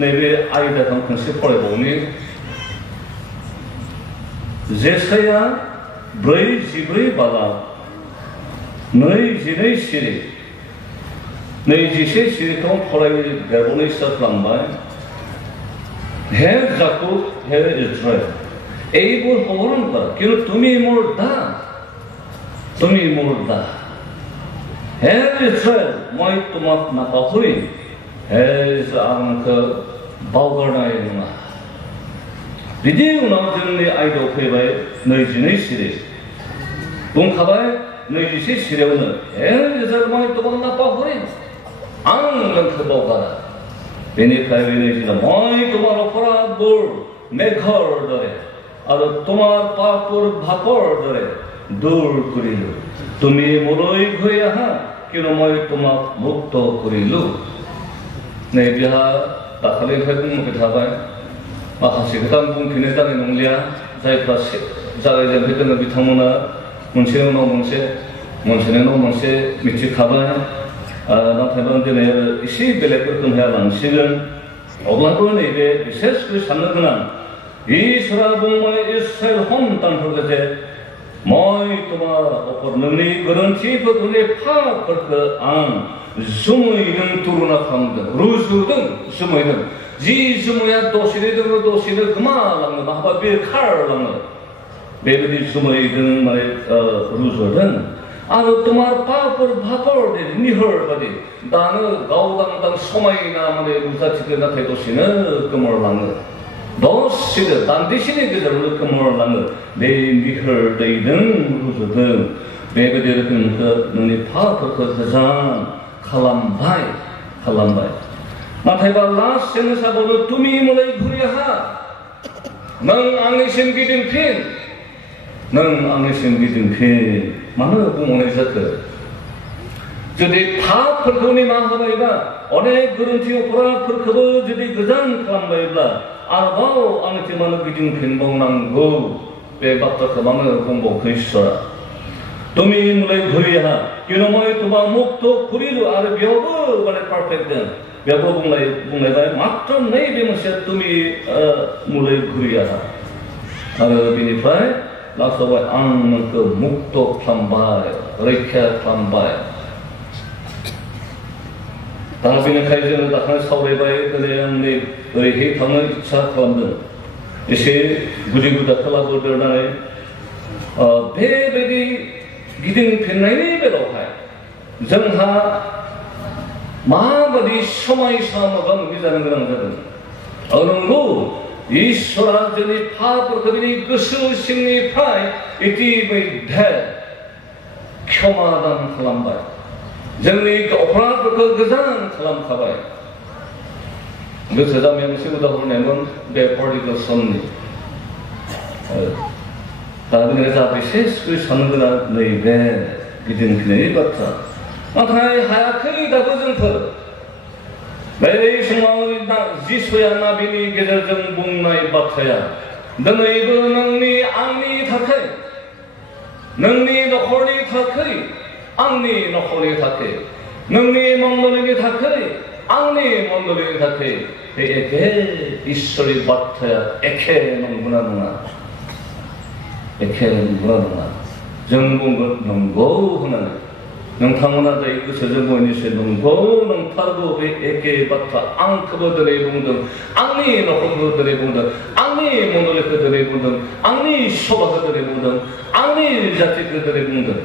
nebe ayda kan konse faraybawni Jesaya 44 bala 22 siri 21 siriखौ फरायदेरबावनो इस्सा खालामबाय হে জাকুব হে ইসরায়েল এইবোৰ সোঁৱৰণ কৰা কিন্তু তুমি মোৰ দা হে ইসরায়েল মই তোমাক নাপাহৰিম হে आंखौ बावगारनाय नङा बिदि उनाव जोंनि आयदायाव फैबाय 22 सिरि बुंखाबाय 21 सिरियावनो हे इसराएल মই তোমাক नापाहरिम आं नोंखौ बावगारा बेनिफ्राय बेनिदिना মই তোমাৰ অপৰাধবোৰ মেঘৰ দৰে আৰু তোমাৰ পাপৰ ভাপৰ দৰে দূৰ কৰিলো তুমি মোলৈ ঘূৰি আহা কিন্তু মই তোমাক মুক্ত কৰিলো नै बिहा दाखालिनिफ्राय बुंबाय थाबाय माखासे खोथा बुंफिननो जानाय नंलिया जायफ्रा जागायजेनबाय दङ बिथांमोना मोनसेनि उनाव मोनसेनि उनाव मोनसे मिथिखाबाय नाथायबा दिनै एसे बेलेग रोखोमहाय लांसिगोन अब्लाबो नैबे बिसेसखौ साननो गोनां इसोरा बुंबाय इस्राएल सन्तानफोरखौ जे মই তোমাৰ नोंनि गोरोन्थिफोरनि फाफोरखौ आं जुमैजों तुलना खालामदों रुजुदों जुमैजों जि जुमैया दसेनो गोमालाङो माहाबा बेरखारलाङो बेबायदि जुमैजों माने रुजुदों आरो তোমাৰ पापर भापर निहर बादि दानो गावदां समायना माने नुजाथिगोन नाथाय दसेनो गोमोरलाङो दसेनो दान्दिसेनि गेजेरावनो गोमोरलाङो बे निहर दैजों रुजुदों बेबायदि रोखोमखौ नोंनि पापफोरखौ गोजान खालामबाय नाथायबा लास्ट सेन्टेन्सआवबो तुमी मोलै घुरि आहा नों आंनिसिम गिदिंफिन मानो बुंनाय जाखो जुदि पापफोरखौ निमाहा होबायबा अनेक गोरोन्थि अपराधफोरखौबो जुदि गोजान खालामबायब्ला आरोबाव आंनिथिं मानो गिदिंफिनबावनांगौ बे बाथ्राखौ मानो बुंबावखो इसोरा तुमी मोलै घुरि आहा किन्तु মই তোমাক मुक्त करिलो आरो बेयावबो माने पारफेक्ट दं बेयावबो बुंलायबाय मात्र नैबे मोनसे तुमी मोलै घुरि आहा आरो बेनिफ्राय लास्टआवहाय आं नोंखौ मुक्त खालामबाय रैखा खालामबाय दा बेनिखायनो जोङो दाखालि सावरायबाय दिनै आंनि ओरैहाय थांनो इच्छा खालामदों एसे गुदि गुदाखौ लाबोदेरनानै बेबायदि गिदिंफिननायनि बेलायावहाय जोंहा माबायदि समायसा मोगा मोगि जानो गोनां जादों नंगौ इसोरा जोंनि पापफोरखौ बिनि गोसो सिंनिफ्राय इतिमध्य क्षमादान खालामबाय जोंनि अपराधफोरखौ गोजान खालामखाबाय गोसो जानाया मोनसे उदाहरणामोन बे पर्टिकुलार समनि दा बेनिखायनो जा बिसेसखौ साननो गोनां नैबे गिदिंफिननायनि बाथ्रा नाथाय हायाखै दाबो जोंफोर बै समाव जिसुया नाबिनि गेजेरजों बुंनाय बाथ्राया दिनैबो नोंनि आंनि थाखाय नोंनि नखरनि थाखाय आंनि नखरनि थाखाय नोंनि मण्डलीनि थाखाय आंनि मण्डलीनि थाखाय बे एखे इसोरनि बाथ्राया एखे नंगौना नङा एखे नंगौना नङा जों बुंगोन नंगौ होननानै नोंथांमोना जाय गोसोजों बयनिसै नंगौ नंथारगौ बे एखे बाथ्रा आंखौबो दिनै बुंदों आंनि नखरखौ दिनै बुंदों आंनि मण्डलीखौ दिनै बुंदों आंनि सभाखौ दिनै बुंदों आंनि जातिखौ दिनै बुंदों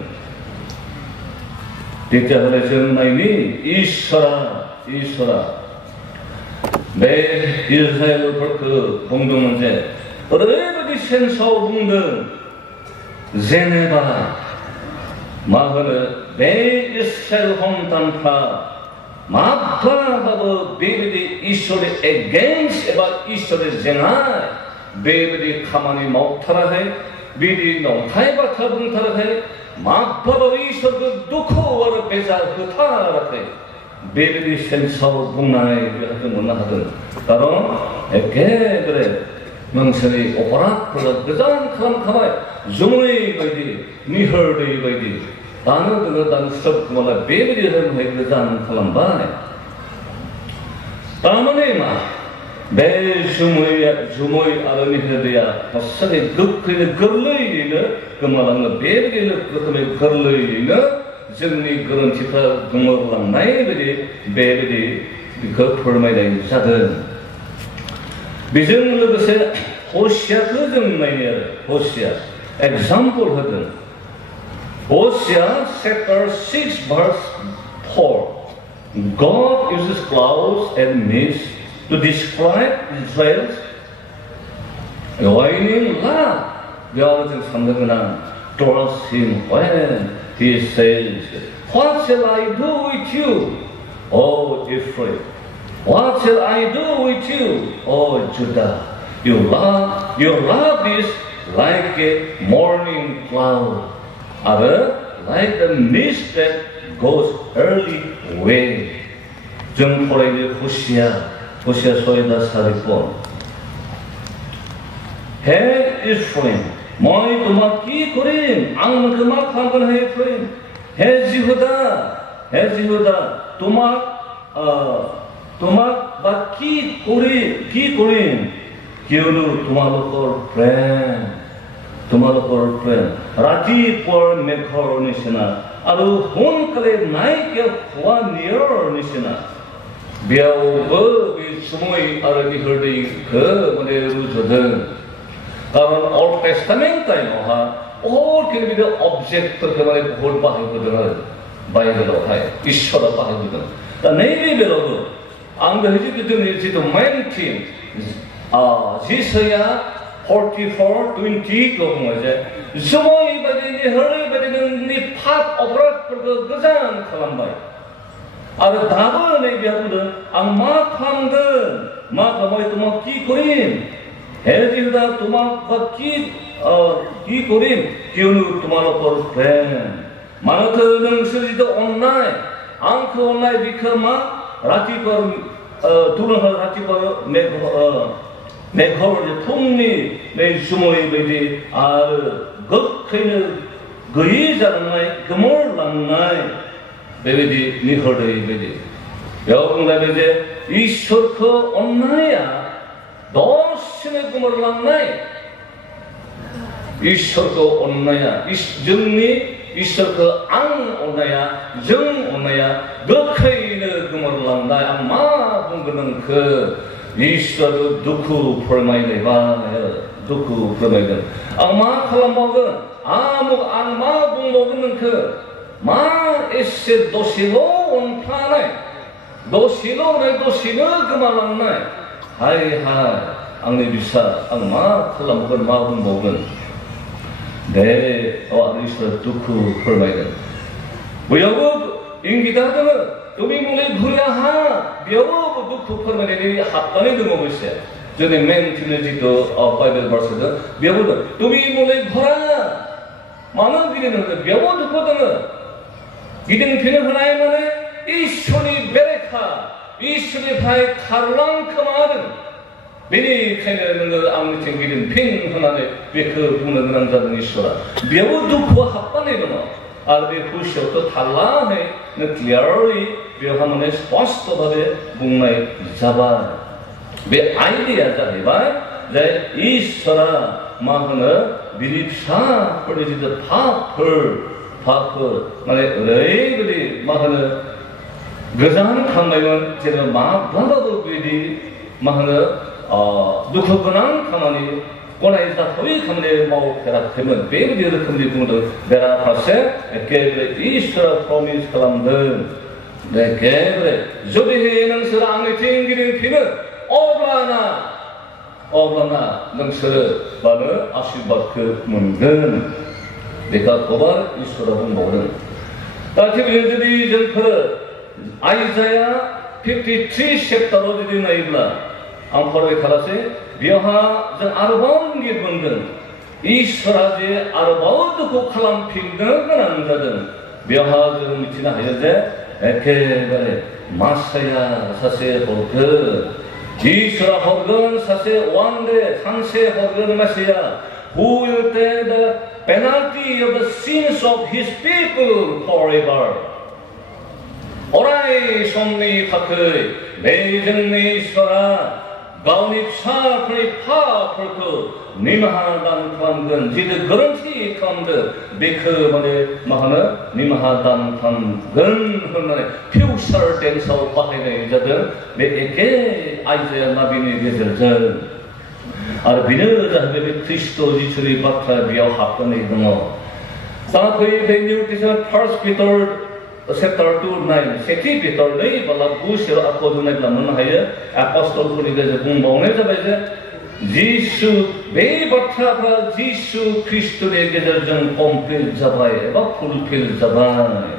तेতিয়াह'ले जों नायनि इसोरा बे इजराइलफोरखौ बुंदोंमोन जे ओरैबायदि सेन्सआव बुंदों जेनेबा मा होनो बे इस्राएल सन्तानफ्रा माब्लाबाबो बेबायदि इसोरनि एगेन्स्ट एबा इसोरनि जेंनाय बेबायदि खामानि मावथाराखै बिदि नंखाय बाथ्रा बुंथाराखै माब्लाबाबो इसोरखौ दुखु आरो बेजार होथाराखै बेबायदि सेन्सआव बुंनाय बेखौ मोननो हादों खारन एखेबारे नोंसोरनि अपराधफोरा गोजान खालामखाबाय जुमै बायदि निहोर दै बायदि दानो जोङो दानस्राब गोमाला बेबायदि रोंनाय गोजान खालामबाय थारमाने मा 매 주모의 아름이 흐르야 벗어내 극히는 걸러이는 그만한 배를 그것에 걸러이는 정리 그런 티파 동물랑 나이들이 배들이 그 폴마이다 자든 비전 그것에 호시아 그정 나이야 호시아 example 하든 호시아 chapter 6 verse 4 God uses clouds and mist to describe Israel's whining love. 여호와는 상대가 towards him when he says, "What shall I do with you, O Ephraim? What shall I do with you, O Judah? Your love is like a morning cloud, or like the mist that goes early away." 정포레의 호시아 소에다 사리권 해 이스라엘 뭐이 도마키 고림 앙 그마 판건 해 이스라엘 해 지후다 도마 바키 고리 기 고림 기우루 도마로콜 프렌 라지 por 메코로 니시나 아루 혼클레 나이게 후아 니어 니시나 비아오버 수모의 아르기 흘리 그 문제로 저든 다른 Old Testament 타임하 all can be the object 그 말에 볼 바이거든 바이블로 하이 이슈로 바이거든 다 네이비로도 안 그러지 그든 지도 마인팀 지서야 44:20 그 뭐지 수모의 바디니 흘리 바디는 니팝 오브라 그 그장 칼람바이 아르 다버는 얘기하거든 악마 탐든 마 가모이 도마 끼고림 해지다 도마 바끼 끼고림 기운우 도마로 porfen 마나트는 스리도 온라인 앙크 온라인 비커마 라티버 두른 라티버 메코르 통니 내 주모이 베디 아르 극케는 거의 자랑나이 그몰랑나이 베베디 니허르이 베디 여러분가 베데 이쇼크 온나야 도시네 구머랑나이 이쇼크 온나야 정니 이쇼크 앙 온나야 정 온나야 너케이네 구머랑나이 아마 동그는 그 이쇼르 두쿠 폴마이레바 두쿠 폴마이레 아마 칼람먹은 아무 악마 봉먹은 그 마 에세 도시로 온 파네 도시로네 도시로 그만한네 하이 앙네 비사 악마 칼람먹은 마음 먹은 내 아리스라 두쿠 폴마이든 뭐여고 인기다들은 도민공의 부야하 묘고 두쿠 폴마이든이 합반에 등하고 있어요 전에 맨 틀려지도 바이블 버스도 묘고도 도민공의 부라 많은 길이는 묘고 두고도는 이등 피는 하나의 만에 이슈니 베레카 이슈니 바이 칼랑크마든 미니 캐내는 그 아무튼 길은 핀 하나의 왜그 부는 남자들이 있어라 묘도 그와 합반에 넘어 아르비 부시오도 달라해 clearly 묘하면에 스포스토바데 묵나이 잡아 왜 아이디어 자리바 내 이스라 마흔을 미립사 뿌리지도 파플 만에 레이블이 마흔을 거장 강마이면 제가 마 블라도 그리 마흔을 누구거나 가만히 꼬나이다 소위 가만히 마오 베라 되면 베이비를 금리 kum도 베라 파세 에케브레 이스라 프로미스 칼람들 네 게브레 조비해는 서랑의 ting기는 피는 오블라나 능스르 바르 아시바크 문든 내가 고발 이스라고 모르는 따티브들이 전퍼 아이자야 53 챕터로 되는 나이블라 암포로에 가라세 비어하 전 아르바운 게 본든 이스라제 아르바우드 고칼람 핑등은 남자든 비어하 전 미치나 하여제 에케바레 마사야 사세 호그 이스라 호그는 사세 완데 상세 호그는 마사야 who will pay the penalty of the sins of his people forever. 오라이 somni 파크 매정네 이스라 가오니 차프리 파프르크 니마하단 칸근 지드 그런티 칸드 비크만에 마하나 니마하단 칸근 흔나네 퓨서된 서 바해네 이자들 메에게 아이자야 나비니 게저절 아르비는 자베비 크리스토 지출이 바타 비어 합건에 등어 사코이 백뉴티션 퍼스트 피터 chapter 2:9 second Peter nei bala busir apo dunai lamun haya apostol kuni ge bung bongne jabe Jesus be batha ba Jesus Christ ne ge jang complete jabai ba fulfill jabai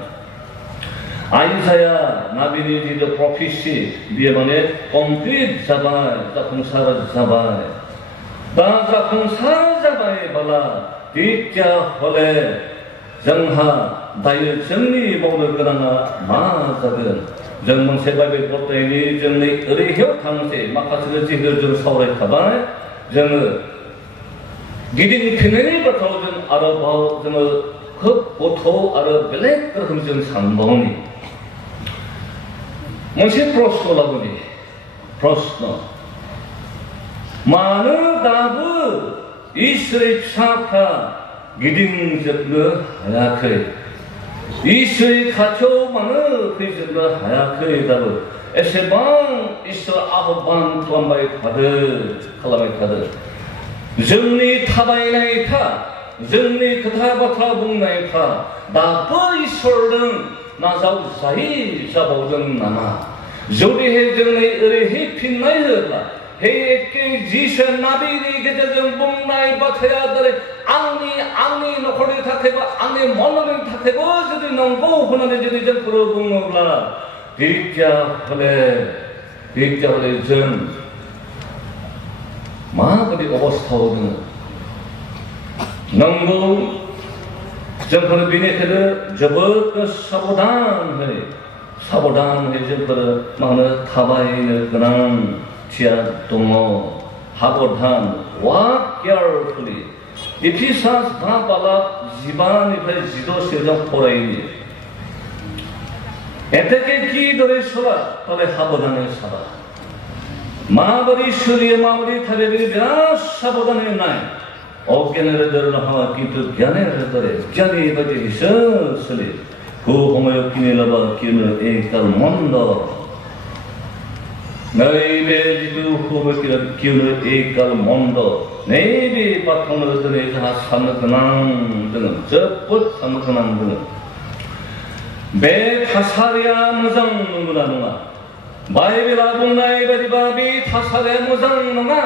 Isaiah nabini ji the prophecy dia mane complete jabai ta khungsar jabai ta khungsar jabai bala ditya hole jangha 다이 정리 보는 거나 마자든 정문 세바베 porteni 정리 의료 당세 마카스를 지금 서울에 가봐 정을 기딘 피네니 버터든 알아봐 정을 그 보토 알아 블랙 그런 좀 상봉이 무슨 프로스라고니 프로스노 많은 다부 이스라엘 차카 기딘 적는 하야케 이스라엘 가초만은 그리스도 하야크이다고 에세방 이스라 아홉반 투안바이 카드 칼라메 카드 정리 타바이나이타 정리 그타바타 봉나이타 나빠 이스라엘은 나자우 사이 자보정 나마 조리해 정리 의뢰해 핀나이르라 헤이케 지션 나비니 게저정 봉나이 바타야들 앙니 노코리 타테바 앙니 몰로는 타테고 저도 넘고 혼나는 저도 좀 풀어봉노라 디자 홀레 전 마그리 오버스타오든 넘고 점퍼 비네테드 저버트 사보단 점퍼 마나 타바이는 그냥 지하 동어 하보단 와 carefully Ephesians bala jiban ifai jido sejam porai eteke ki dore sola tole habodane saba maabari shuriya maabari thabebiri bira sabodane nai ogyanere dorna hawa kintu gyanere dore gyani baje hisasli hu homayo kinelaba kinu ekal mondo नईबे जितु हुबे किनु एकल मोंडो नईबे पाथोनो दने जहा सानखनां दङ जोबोद सानखनां दङ बे थासारिया मोजां नंगौना नङा बाइबेला बुंनाय बायदिबा बे थासारिया मोजां नङा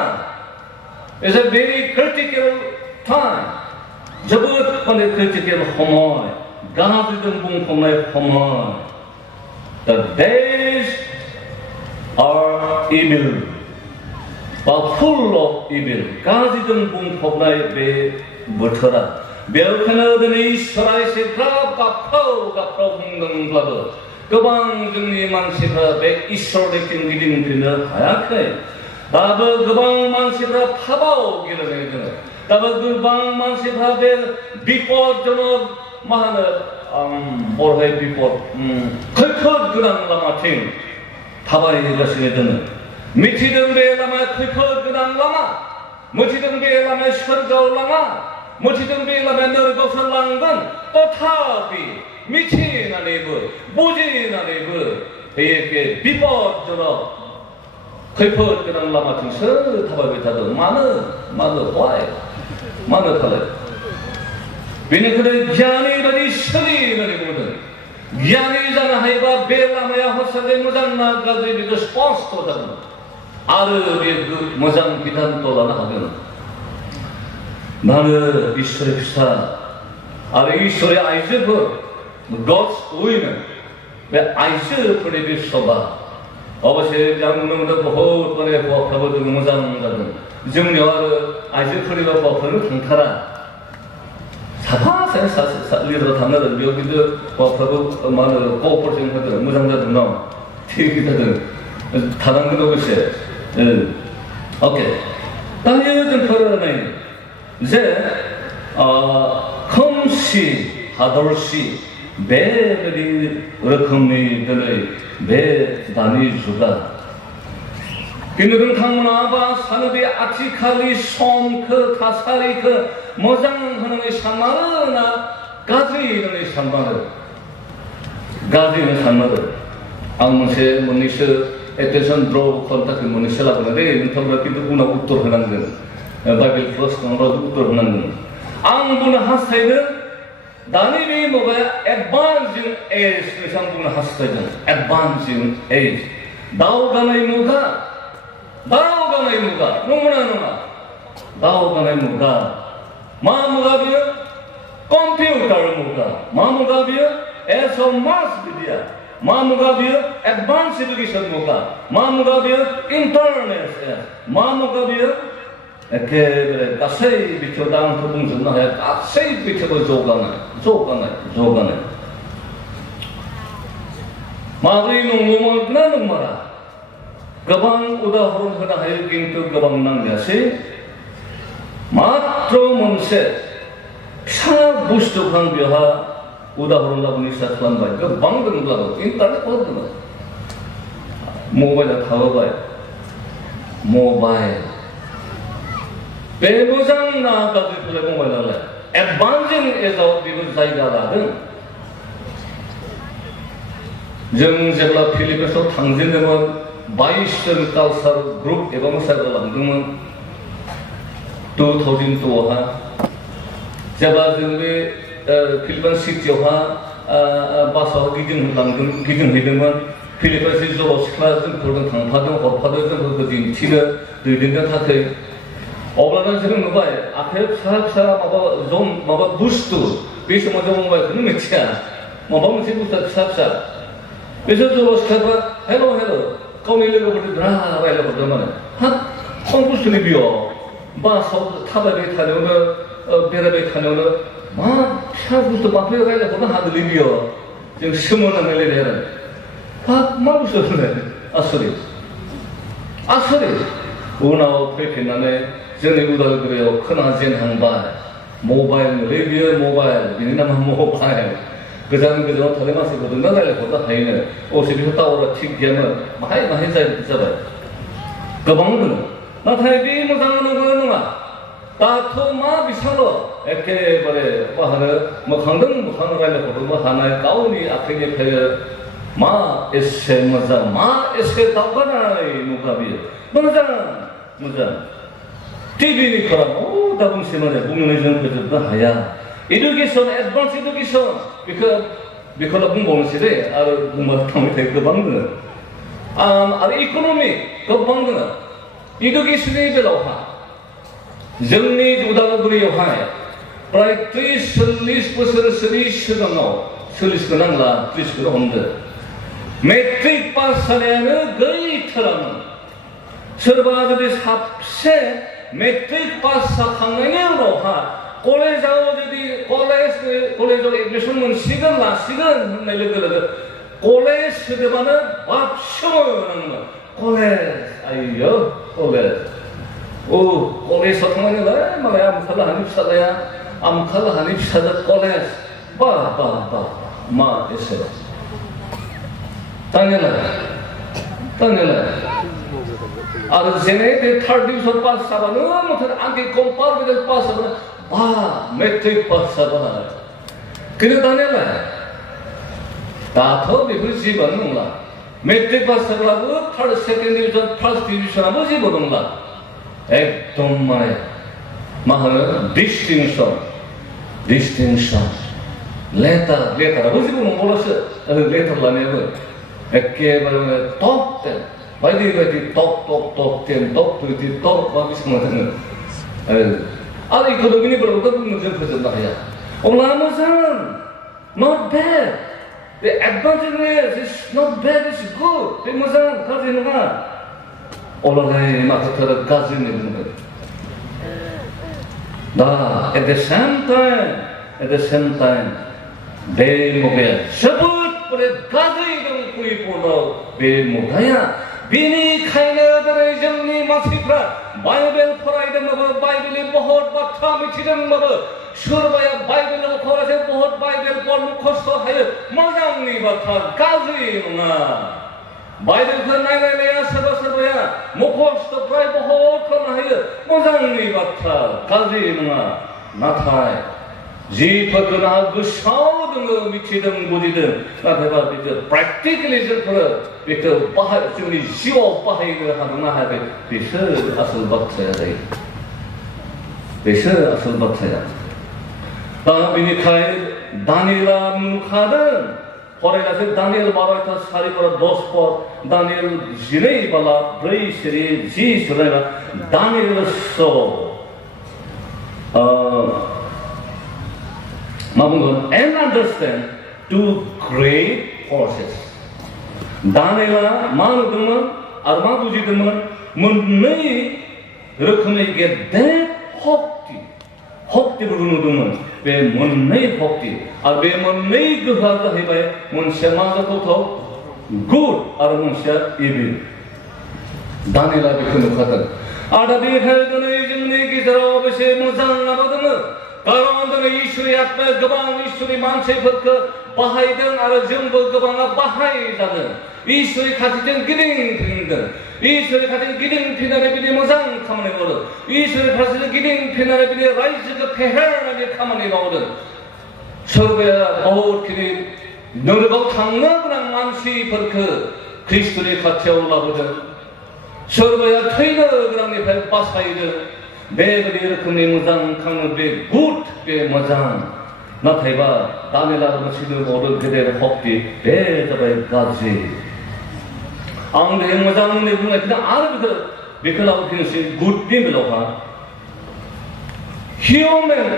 is a very critical time जोबोद माने critical समय गाज्रिजों बुंफबनाय समय the days are evil, but full of evil. 가지든 붕법나의 배 버터라. 배우카는 이스라엘의 가파오 흥능블라도 그방 정리 만시라 배 이스라엘의 경기는 그는 하얗게 나도 그방 만시라 파바오 기르는 나도 그방 만시라 배 비포전of 마하나 뭐해 비포 컬컬 그런 라마팅 타바이 가시게든 미치든 베라마 클커 그당 라마 무치든 베라마 셔거 라마 무치든 베라마 너거 설랑건 또 타비 미치나 네브 보지나 네브 에게 비버저너 클커 그당 라마 등서 타바이 타도 마너 와이 마너 탈레 비네그의 ज्ञानी शरीर 보든 ज्ञानी जाना हाइबा बेलामाया हसगे मोजां ना गाज्रि बेखौ स्पष्ट जागोन आरो बे मोजां बिधानखौ लानो हागोन मानो इसोर फिसा आरो इसोर आइजोफोर गड्स वुमेन बे आइजोफोरनि बे सभा अबसे जों नुनो मोनदों बहुत माने हौवाफ्राबो मोजां जादों जोंनियाव आरो आइजोफोरनि हौवाफोरनो थांथारा 사파 리더로 당하는 여기도 법하고 많은 코퍼레이션 하들 무장 자들 나 티기들 다른 거 없이 오케이 당연히 그러네 이제 컴시 하더시 배들이 그렇게 들의 배 단위 주가 그들은 강문아바 산업의 아티칼리 솜크 타사리크 모장하는 산마르나 가지는 산마르 가지는 산마르 angmose manusia attention draw kontak manusia lah benar deh entah berarti itu guna utur henanggen Bible first orang utur henanggen ang guna hasainya dani bi moga advancing age nisang guna hasainya advancing age dao ganai moga nunguna dao ganai moga ma moga biar computer moga biar eso mas dia Mamuga biar advance education muka, mamuga biar internet, mamuga biar ke kasih bicara tentang bungsu ya, kasih bicara jogan. Mari nunggu mara, gabang udah harus kena hari gitu gabang nang jasi, matro monse, sa bustu kang biha. 우다흐론다 보니 사투한 바이 그 방금 가도 인터넷 보거든 모바일 타고 봐요 모바일 배무장 나가도 그래 모바일 할래 advancing에서 비군 사이가라든 정제라 필리핀에서 당진되면 바이션 칼사르 그룹 에바무 사이가라 그러면 2002하 제가 저기 필리핀 시티와 바서 기준 기준이면 필리핀 시티로 스클라스 그런 강파도 거파도 좀 그지 티를 들리는 타태 어버는 지금 뭐 봐요 앞에 사람 좀 부스트 비스 먼저 뭐 봐요 그는 몇이야 뭐 보면 지금 사람 그래서 저 스카바 헬로 거기를 보고 들어라 와이로 보더만 한 컴퓨터를 비워 바서 타바에 타려는 베라베 타려는 마, 샤부터 마피아 가야 보다 하도 리비어. 지금 스모는 멜리레는. 마우스네. 아소리. 우나오 페피나네 전에 우다 그래요. 큰아젠 항바. 모바일 리비어 모바일. 비나마 모바일. 그자는 그저 다리마스 거든 나갈 보다 하이네. 오시비서 따오라 튀기면 많이 잘 잡아요. 그 방금 나 타이비 무상하는 거는 다토마 비상로 이렇게 말해 하는 뭐 강등 하는 거를 뭐 하나의 가운이 앞에 펴 마 에세 마 에세 다가나이 누가비 무자 TV니 그럼 오 다분 세만에 보면은 좀 그저 하야 education advanced education because 공부는 시대 아르 공부 통해 될 방금 아르 economic 그 방금 education이 별로하 정리 우다그리 요하에 프라이 30% 설리스가 30% 혼데 매트릭 파스하는 거의 틀어는 설바들이 삽세 매트릭 파스 강행으로 하 콜레지 에드미션은 시간 내려들어 콜레지 되면은 밥쇼는 콜레지 아이요 콜레지 오, 콜레지 소통하는 거야? 말이야, 암칼라 한입 사다 콜레지 마, 있어요. 당연해. 아르제네데 탈디서 빠사바는 못한 안기 콤파르베들 빠사바는 매트릭 빠사바. 그래 당연해. 다터 비불 집어넣는다. 매트릭 빠사바고 탈 세컨드 디비전, 퍼스트 디비전 하고 집어넣는다. एकदम माने distinction letter 무슨 뭐 몰랐어 letter 라네요 에케바르 top 10 바이디 top 10 top 20 top 막 비슷한 거는 아니 그거는 그렇게 무슨 표현다 해야 엄마는 not bad the advantage is not bad is good 그 무슨 가지는 거 올라가야 마트를 가지는 거예요. 나 at the same time 내 목에 셔붓불에 가지는 구이보러 내 목에야 비니 카이너들의 정리 마시프라 바이블 पढ़ाई मब बाइबल बहुत बात मिथिदों मब सोरबाया बाइबल फरायसे बहुत बाइबल पढ़नो खस्थ' हायो मोजांनि बाथ्रा गाज्रि नङा बाइबेलखौ नायनाया सोरबा सोरबाया मखस्थ'फ्राय बहुत खालामनो हायो मोजांनि बाथ्रा गाज्रि नङा नाथाय जिफोरखौ नोंहा गोसोआव दङ मिथिदों बुजिदों नाथायबा बेखौ प्रेक्टिकेलि जोंफोरो बेखौ जोंनि जिउआव बाहायनो हादोंना हायाखै बेसो आसल बाथ्राया जायो बेसो आसल बाथ्राया दा बेनिखाय दानिएला नुखादों फरायनासो दानिएल 12टा 4:10 पद दानिएल 12:4-10 दानिएल मा बुंगोन and understand two great forces दानिएला मा नुदोंमोन आरो मा बुजिदोंमोन मोननै रोखोमनि गेदेर शक्तिफोरखौ नुदोंमोन बे मोननै शक्ति आरो बे मोननै गोहोआ जाहैबाय मोनसेया मा जाथावथाव गुड आरो मोनसेया इभिल दानिएला बेखौ नुखादों आरो दा बेनिखायनो दिनै जोंनि गेजेराव बेसे मोजां माबा दङ खारन दिनै इसोरनि आत्माया गोबां इसोरनि मानसिफोरखौ बाहायदों आरो जोंबो गोबाङा बाहायजादों इसोरनि खाथिजों गिदिंफिनदों इसोरनि खाथिजों गिदिंफिननानै बिदि मोजां खामानि मावदों इसोरनि खाथिजों गिदिंफिननानै बिदि रायजोखौ फेहेरनानै खामानि मावदों सोरबाया बहुतखिनि नोगोराव थांनो गोनां मानसिफोरखौ ख्रिस्ट'नि खाथियाव लाबोदों सोरबाया थैनो गोनांनिफ्राय बासायदों बेबायदि रोखोमनि मोजां खामानि बे गुड बे मोजां नाथायबा दानिएला मोनसे बावदों गेदेर शक्ति बे जाबाय गाज्रि आं बे मोजां होननाय बुंनायखौनो आरो बेखौ लाबोफिननोसै गुडनि बेलायावहा human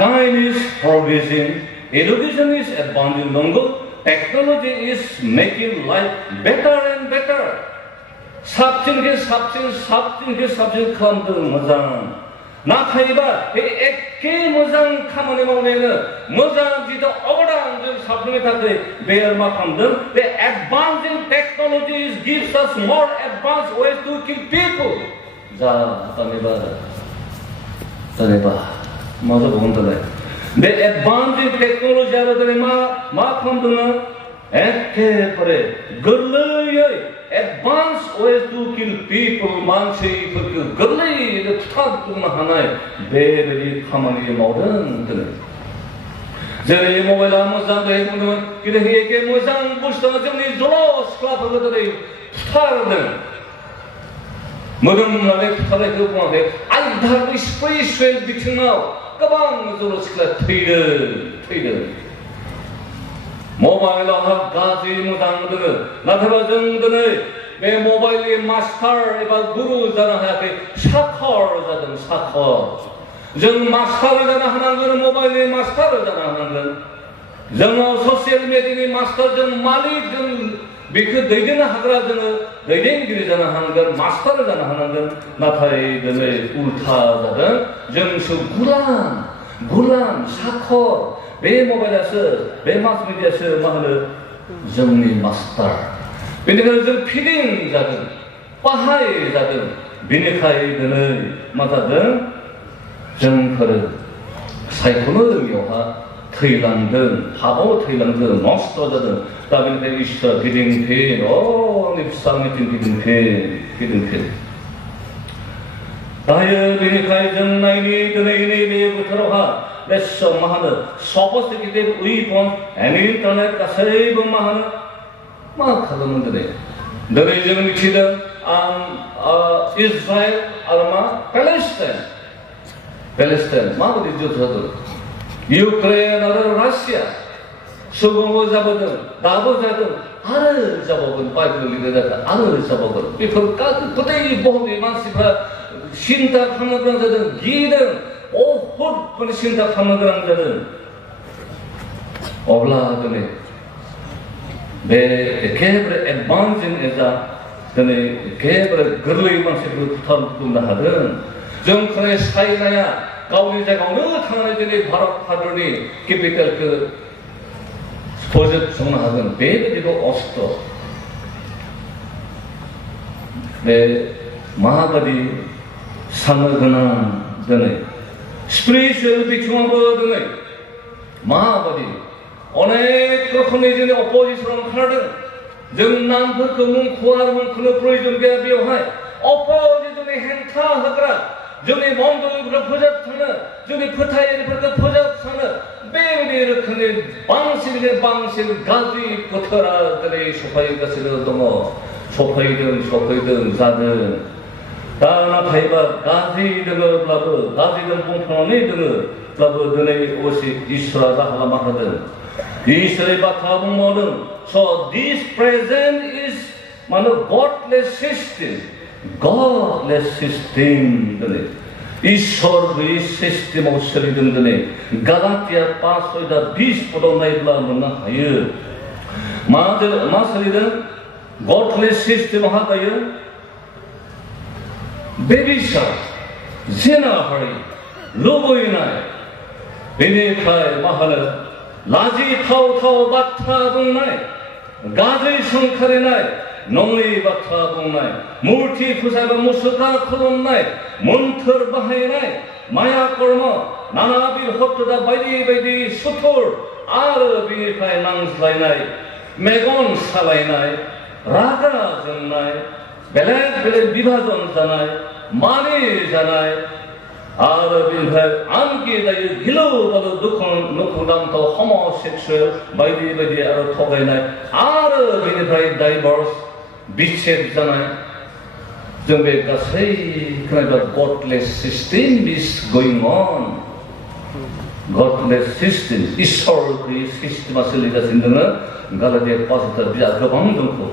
kind is progressing education is advancing नंगौ technology is making life better and better साबसिननिफ्राय साबसिन खालामदों मोजां नाथायबा बे एखे मोजां खामानि मावनायानो मोजां जिथु अबदान जों साबसिननि थाखाय बे मा खालामदों बे advancing technologies gives us more advance ways to kill people जा दानिएबा मा जाबावगोन दालाय बे एडभान्सिं टेक्न'लजियाबो दिनै मा खालामदों एखेबारे गोरलैयै advanced ways to kill people मानसिफोरखौ गोरलैयैनो बुथारनो हानाय बेबायदि खामानि मावदों दिनै जेरै मबाइला मोजां जायो बुंदोंमोन खिन्थु एखे मोजां बुस्थुआ जोंनि जल' सिख्लाफोरखौ दिनै बुथारदों मोदोमनानै बुथारनायखौ बुङाखै आलदा स्पिरिचुवेल बिथिङाव गोबां जल' सिख्ला थैदों मबाइलावहा गाज्रि मोजां दङ नाथायबा जों दिनै बे मबाइलनि मास्टार एबा गुरु जानो हायाखै साखर जादों साखर जों मास्टार जानो हानांगोन मबाइलनि मास्टार जानो हानांगोन जोंनाव ससियेल मिडियानि मास्टार जों मालिक जों बेखौ दैदेननो हाग्रा जोङो दैदेनगिरि जानो हानांगोन मास्टार जानो हानांगोन नाथाय दिनै उल्था जादों जोंसो गुलाम साखर बे मबाइलासो बे मास मिडियासो मा होनो जोंनि मास्टार बेनिखायनो जों फिदिं जादों बाहाय जादों बेनिखायनो दिनै मा जादों जोंफोरो सायख'नो रोङियावहा थैलांदों हाबाव थैलांदों नस्थ' जादों दा बेनिखायनो इसोरा गिदिंफिन आंनि फिसानिथिं गिदिंफिन दायो बेनिखायनो जों नायनि दिनै नैबे बोथोरावहा Let's sophisticated weapons and internet गासैबो मा खालामो दिनै जों मिथिदों इजराइल आरो मा पेलेस्टाइन माबायदि जुद्ध जादों इउक्रेन आरो रासिया सुबुंबो जाबोदों दाबो जादों आरो जाबावगोन बाइबेल लिरनाय जादों आरो जाबावगोन बेफोर गथै बुहुमनि मानसिफ्रा सिन्ता खालामनो गोनां जादों गिदों बहुत माने सिन्ता खालामनो गोनां जादों अब्ला दिनै बे एखेबारे एडभान्सिं एजआ दिनै एखेबारे गोरलै मानसिफोरखौ बुथारनो हादों जोंफोर चाइनाया गावनि जायगायावनो थांनानै दिनै भारत हादरनि केपिटेलखौ फोजोबस्रांनो हागोन बेबायदिखौ अस्त्र बे माबायदि साननो गोनां दिनै स्पिरिचुवेल बिथिङावबो दिनै माबायदि अनेक रोखोमनि जोंनि अपोजिसन ओंखारदों जों नामफोरखौ मुंख'आ आरो मुंख'नो प्रयजन गैया बेवहाय अपोजिसननि हेंथा होग्रा जोंनि मन्दलिफोरखौ फोजोबस्रांनो जोंनि फोथायगिरिफोरखौ फोजोबस्रांनो बेबायदि रोखोमनि बांसिननिफ्राय बांसिन गाज्रि बोथोरा दिनै सफायगासिनो दङ सफैदों जादों दा नाथायबा गाज्रि दोङोब्लाबो गाज्रिजों बुंफ्रांनानै दोङोब्लाबो दिनै अबसे इसोरा राहा लामा होदों इसोरनि बाथ्रा बुंबावदों so this present is माने godless system दिनै इसोर गैयै सिस्टेमाव सोलिदों दिनै गालातिया 5:20 पदाव नायब्ला मोननो हायो मा सोलिदों godless सिस्टेमाव दायो बेबिचार जिनाहारि लुबैनाय बेनिफ्राय मा होनो लाजिथाव बाथ्रा बुंनाय गाज्रि सोंखारिनाय नङै बाथ्रा बुंनाय मुर्ति फुजा मुसुखा खुलुमनाय मोन्थोर बाहायनाय माया कर्म नानाबिध हत्या बायदि सुथुर आरो बेनिफ्राय नांज्लायनाय मेगन सालायनाय रागा जोंनाय बेलेग विभाजन जानाय मानि जानाय आरो बेनिफ्राय आनखि दायो गिलु बालु दुखुनांथाव हमसेक्सुएल बायदि आरो थगायनाय आरो बेनिफ्राय डाइभर्स बिच्छेद जानाय जों बे गासै खोनायोब्ला गडलेस सिस्टेम इज गोइं अन गडलेस सिस्टेम इसोर गैयै सिस्टेमा सोलिगासिनो दङ गालातिया 5 बिजाब गोबां दंखौ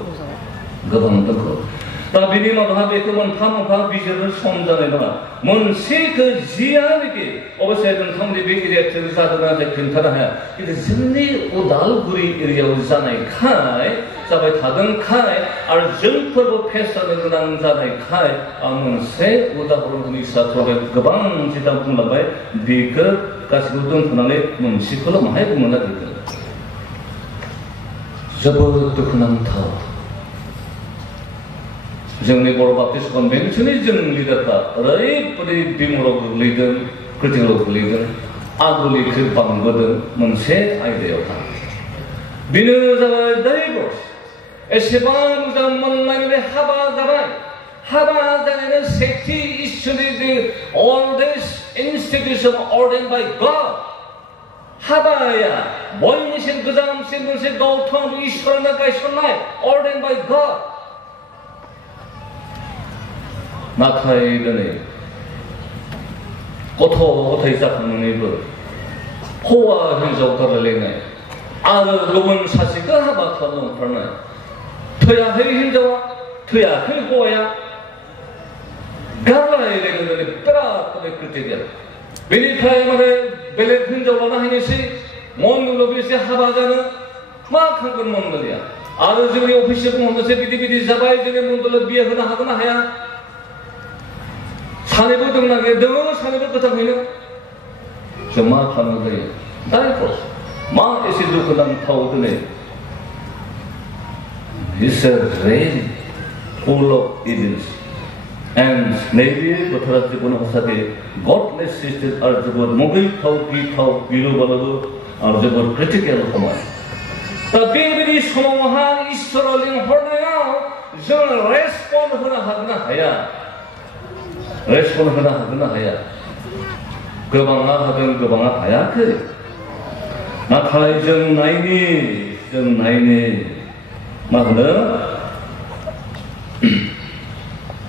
दा बिनि उनावहा बेखौ मोनफा बिजिरनो सम जानाय नङा मोनसेखौ जियानोखि अबसे नोंथांमोननि बे एरियाथिं जादोंना जाय खिन्थानो हाया खिन्थु जोंनि उदालगुरि एरियायाव जाबाय थादोंखाय आरो जोंफोरबो फेस जानो गोनां जानायखाय आं मोनसे उदाहरणनि साथ्र'बे गोबां जिता बुंलांबाय बेखौ गासिबो दोनथ'नानै मोनसेखौल' माहाय बुंनो नागिरदों जोबोद दुखुनांथाव जोंनि बर' बाप्टिस्ट कनभेन्सननि जों लिडारफ्रा ओरैबायदि बिमुराव गोग्लैदों क्रिटिकेलाव गोग्लैदों आगुलिखौ बांबोदों मोनसे आयदायावहा बेनो जाबाय डाइभर्स एसेबां मोजां मोननायनिफ्राय हाबा जाबाय हाबा जानायनि सेथि इसोरनि oldest institution ordained by God हाबाया बयनिसिम गोजामसिन मोनसे गौथम इसोरानो गायसननाय ordained by God नाथाय दिनै गथ' गथाय जाखांनानैबो हौवा हिनजाव गारलायलायनाय आरो गुबुन सासेखौ हाबा खालामनो ओंखारनाय थैयाखै हिनजावा थैयाखै हौवाया गारलायलायनानै बिराद क्रिटिकेल बेनिफ्राय माने बेलेग हिनजाव लानो हायनोसै मन्दलाव बेसे हाबा जानो मा खालामगोन मन्दलिया आरो जोंनि अफिसआव बुंहरनोसै बिदि जाबाय जोंनि मन्दलाव बिये होनो हागोन ना हाया सानैबो दंना गैया दङ सानैबो गोथाङैनो जों मा खालामनो जायो डाइभर्स मा एसे दुखुनांथाव दिनै It's a rain full of evils and नैबे बोथोरा जोबोद हसादे गडलेस सिस्टेम आरो जोबोद मुगैथाव गिथाव गिलु बालु आरो जोबोद क्रिटिकेल समाय दा बेबायदि समावहा इसोरा लिंहरनायाव जों रेसपन्ड होनो हागोन ना हाया रेसपन्ड होनो हागोन ना हाया गोबाङा हादों गोबाङा हायाखै नाथाय जों नायनि मा होनो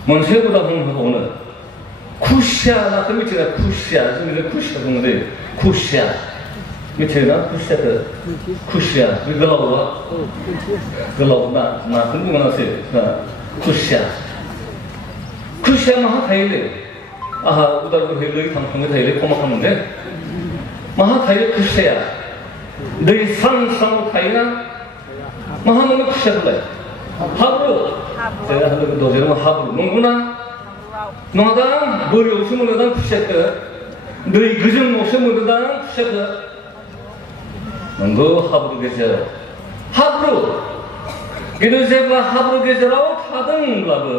मोनसे उदाहरण होबावनो खुसिया नाखौ मिथिया खुसिया जोंनि खुसिया बुङो दे खुसिया मिथियोना खुसियाखौ खुसिया बे गोलावा गोलाव नाखौनो बुङासै खुसिया माहा थायोलै आहा उदालगुरि थांखांबाय थायोलै खमा खालामदे माहा थायो खुसिया दै स्रां थायोना माहा मोनो खुसियाखौलाय हाब्रु जोंहा लोगो दजेराव हाब्रु नंगौना नङादां बोरियावसो मोनोदां खुसियाखौ दै गोजौआवसो मोनोदां खुसियाखौ नंगौ हाब्रु गेजेराव हाब्रु खिन्थु जेब्ला हाब्रु गेजेराव थादोंब्लाबो